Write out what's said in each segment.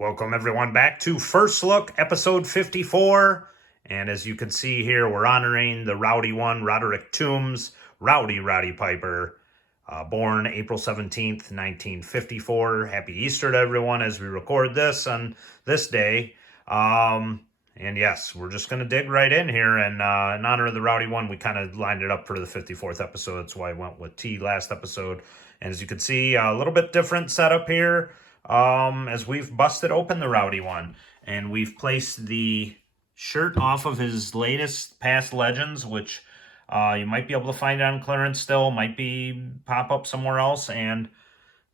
Welcome everyone back to First Look, episode 54. And as you can see here, we're honoring the Rowdy one, Roderick Toombs, Rowdy Roddy Piper, born April 17th, 1954. Happy Easter to everyone as we record this on this day. And yes, we're just going to dig right in here. And in honor of the Rowdy one, we kind of lined it up for the 54th episode. That's why I went with T last episode. And as you can see, a little bit different setup here. As we've busted open the Rowdy one, and we've placed the shirt off of his latest past Legends, which you might be able to find on clearance still, might be pop up somewhere else. And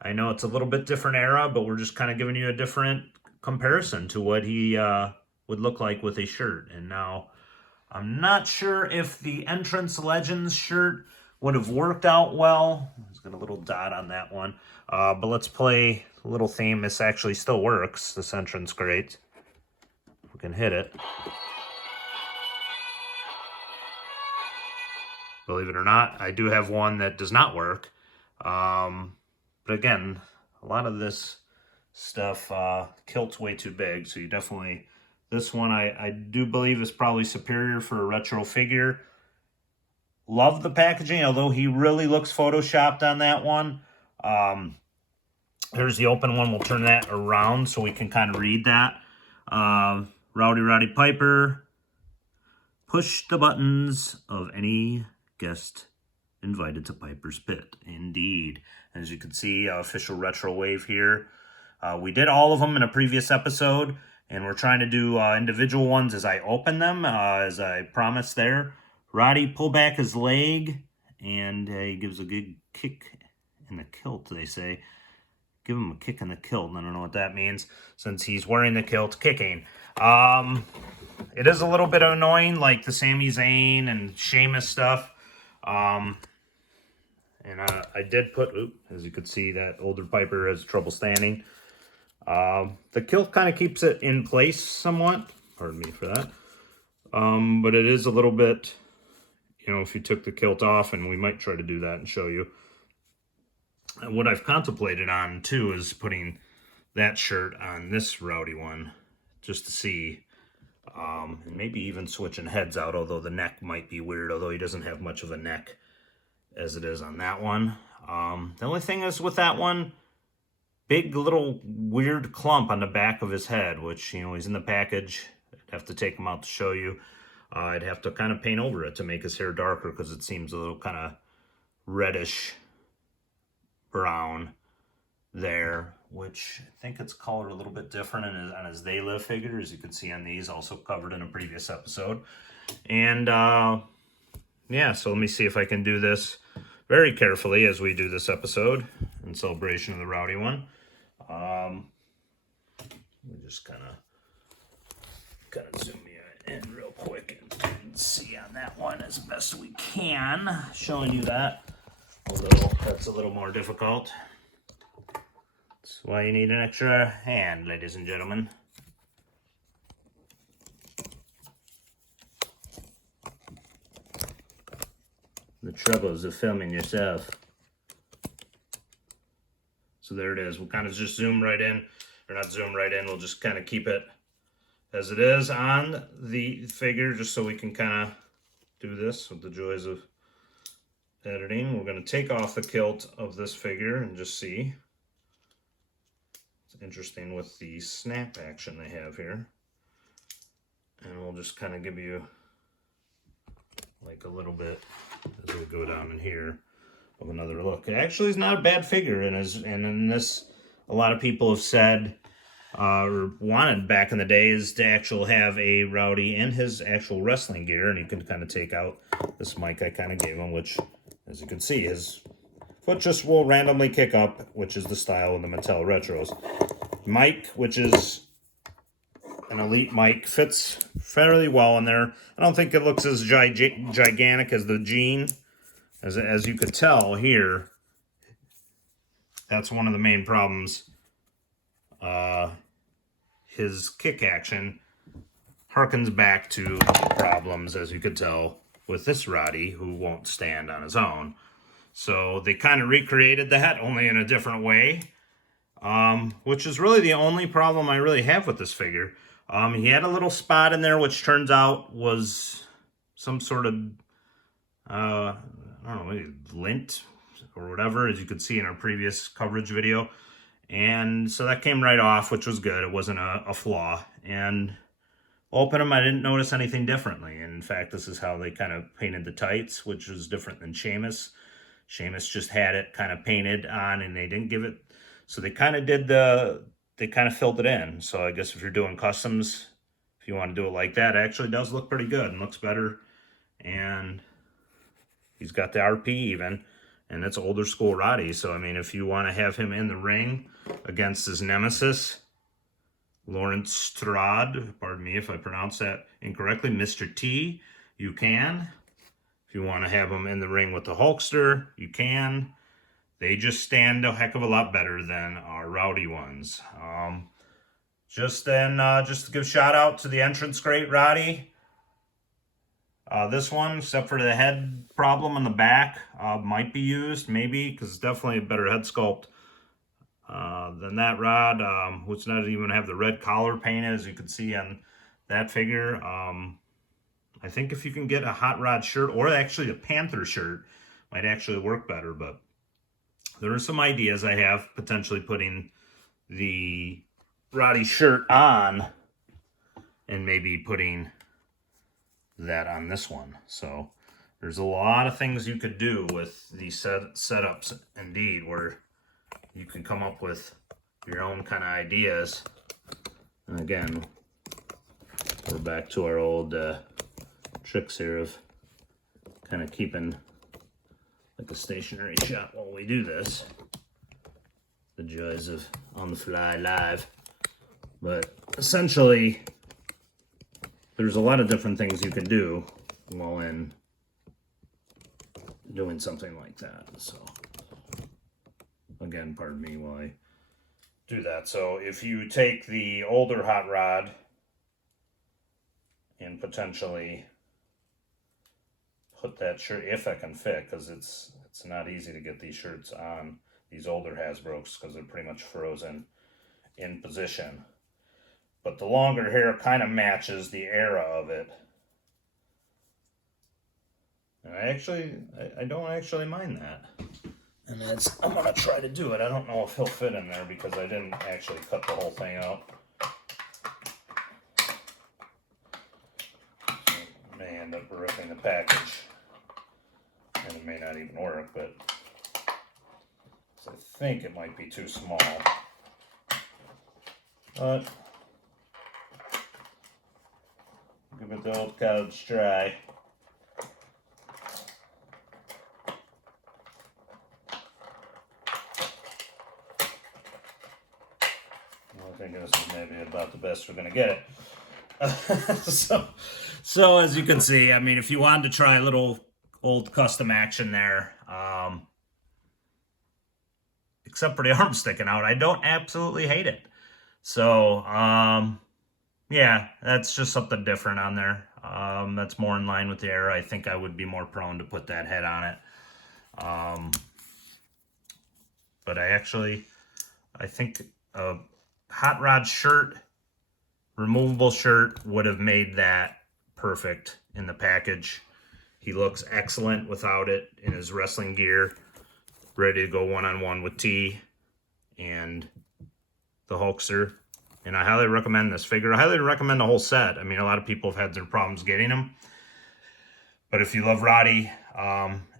I know it's a little bit different era, but we're just kind of giving you a different comparison to what he would look like with a shirt. And now I'm not sure if the Entrance Legends shirt would have worked out well. It's got a little dot on that one. But let's play a little theme. This actually still works. This entrance great. We can hit it. Believe it or not, I do have one that does not work. But again, a lot of this stuff, kilt's way too big. So you definitely, this one I do believe is probably superior for a retro figure. Love the packaging, although he really looks photoshopped on that one. Here's the open one. We'll turn that around so we can kind of read that. Rowdy Roddy Piper. Push the buttons of any guest invited to Piper's Pit. Indeed. As you can see, official retro wave here. We did all of them in a previous episode, and we're trying to do individual ones as I open them, as I promised there. Roddy pull back his leg, and he gives a good kick in the kilt, they say. Give him a kick in the kilt. I don't know what that means, since he's wearing the kilt, kicking. It is a little bit annoying, like the Sami Zayn and Sheamus stuff. And I did put, as you can see, that older Piper has trouble standing. The kilt kind of keeps it in place somewhat. Pardon me for that. But it is a little bit, you know, if you took the kilt off, and we might try to do that and show you. And what I've contemplated on, too, is putting that shirt on this Rowdy one, just to see, and maybe even switching heads out, although the neck might be weird, although he doesn't have much of a neck as it is on that one. The only thing is with that one, big little weird clump on the back of his head, which, you know, he's in the package. I'd have to take him out to show you. I'd have to kind of paint over it to make his hair darker, because it seems a little kind of reddish brown there, which I think it's colored a little bit different on his They Live figure, as you can see on these, also covered in a previous episode. And yeah, so let me see if I can do this very carefully as we do this episode in celebration of the Rowdy one. We just kind of zoom in real quick and see on that one as best we can, showing you that. Although that's a little more difficult. That's why you need an extra hand, ladies and gentlemen. The troubles of filming yourself. So there it is. We'll kind of just zoom right in. Or not zoom right in. We'll just kind of keep it as it is on the figure, just so we can kind of do this with the joys of editing. We're going to take off the kilt of this figure and just see. It's interesting with the snap action they have here. And we'll just kind of give you like a little bit as we go down in here of another look. It actually is not a bad figure, and in this, a lot of people have said or wanted back in the days to actually have a Rowdy in his actual wrestling gear, and you can kind of take out this mic I kind of gave him, which, as you can see, his foot just will randomly kick up, which is the style in the Mattel Retros. Mic, which is an elite mic, fits fairly well in there. I don't think it looks as gigantic as the Gene. As you could tell here, that's one of the main problems. His kick action harkens back to problems, as you could tell, with this Roddy, who won't stand on his own. So they kind of recreated that, only in a different way. which is really the only problem I really have with this figure. He had a little spot in there, which turns out was some sort of, I don't know, maybe lint or whatever, as you could see in our previous coverage video. And so that came right off, which was good. It wasn't a flaw. And open them, I didn't notice anything differently. In fact, this is how they kind of painted the tights, which is different than Sheamus. Sheamus just had it kind of painted on, and they didn't give it. So they kind of they kind of filled it in. So I guess if you're doing customs, if you want to do it like that, it actually does look pretty good and looks better. And he's got the RP even, and it's older school Roddy. So, I mean, if you want to have him in the ring against his nemesis, Lawrence Strad, pardon me if I pronounce that incorrectly, Mr. T, you can. If you want to have him in the ring with the Hulkster, you can. They just stand a heck of a lot better than our Rowdy ones. Just to give a shout out to the entrance great Roddy. This one, except for the head problem in the back, might be used, maybe, because it's definitely a better head sculpt than that rod, which doesn't even have the red collar painted, as you can see on that figure. I think if you can get a Hot Rod shirt, or actually a Panther shirt, might actually work better, but there are some ideas I have, potentially putting the Roddy shirt on and maybe putting that on this one. So there's a lot of things you could do with these setups, indeed, where you can come up with your own kind of ideas. And again, we're back to our old tricks here of kind of keeping like a stationary shot while we do this. The joys of on the fly live. But essentially, there's a lot of different things you can do while in doing something like that. So again, pardon me while I do that. So if you take the older Hot Rod and potentially put that shirt, if I can fit, because it's not easy to get these shirts on these older Hasbro's because they're pretty much frozen in position. But the longer hair kind of matches the era of it. And I don't actually mind that. And I'm going to try to do it. I don't know if he'll fit in there because I didn't actually cut the whole thing out. So I may end up ripping the package. And it may not even work, but I think it might be too small. But give it the old college try. I think this is maybe about the best we're going to get it. So as you can see, I mean, if you wanted to try a little old custom action there, except for the arm sticking out, I don't absolutely hate it. So, yeah, that's just something different on there. That's more in line with the era. I think I would be more prone to put that head on it. But I think a Hot Rod shirt, removable shirt, would have made that perfect in the package. He looks excellent without it in his wrestling gear, ready to go one-on-one with T and the Hulkster. And I highly recommend this figure. I highly recommend the whole set. I mean, a lot of people have had their problems getting them. But if you love Roddy,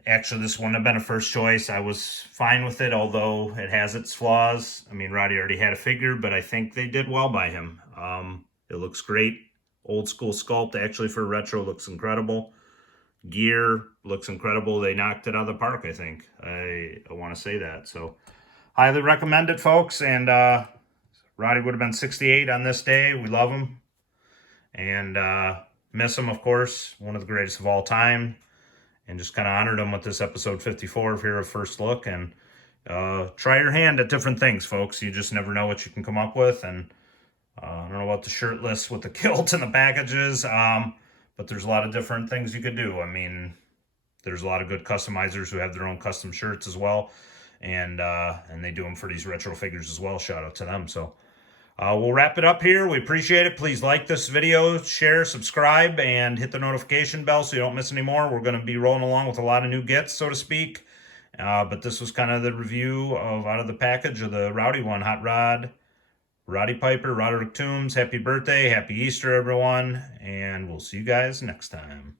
actually this wouldn't have been a first choice. I was fine with it, although it has its flaws. I mean, Roddy already had a figure, but I think they did well by him. It looks great. Old school sculpt, actually, for retro, looks incredible. Gear looks incredible. They knocked it out of the park, I think. I want to say that. So, highly recommend it, folks. And Roddy would have been 68 on this day. We love him. And miss him, of course. One of the greatest of all time. And just kind of honored him with this episode 54 of Here of First Look. And try your hand at different things, folks. You just never know what you can come up with. And I don't know about the shirtless with the kilt and the packages. But there's a lot of different things you could do. I mean, there's a lot of good customizers who have their own custom shirts as well. and they do them for these retro figures as well. Shout out to them. So we'll wrap it up here. We appreciate it. Please like this video, share, subscribe, and hit the notification bell so you don't miss any more. We're going to be rolling along with a lot of new gets, so to speak. But this was kind of the review of out of the package of the Rowdy one. Hot Rod, Roddy Piper, Roderick Toombs. Happy birthday, happy Easter, everyone. And we'll see you guys next time.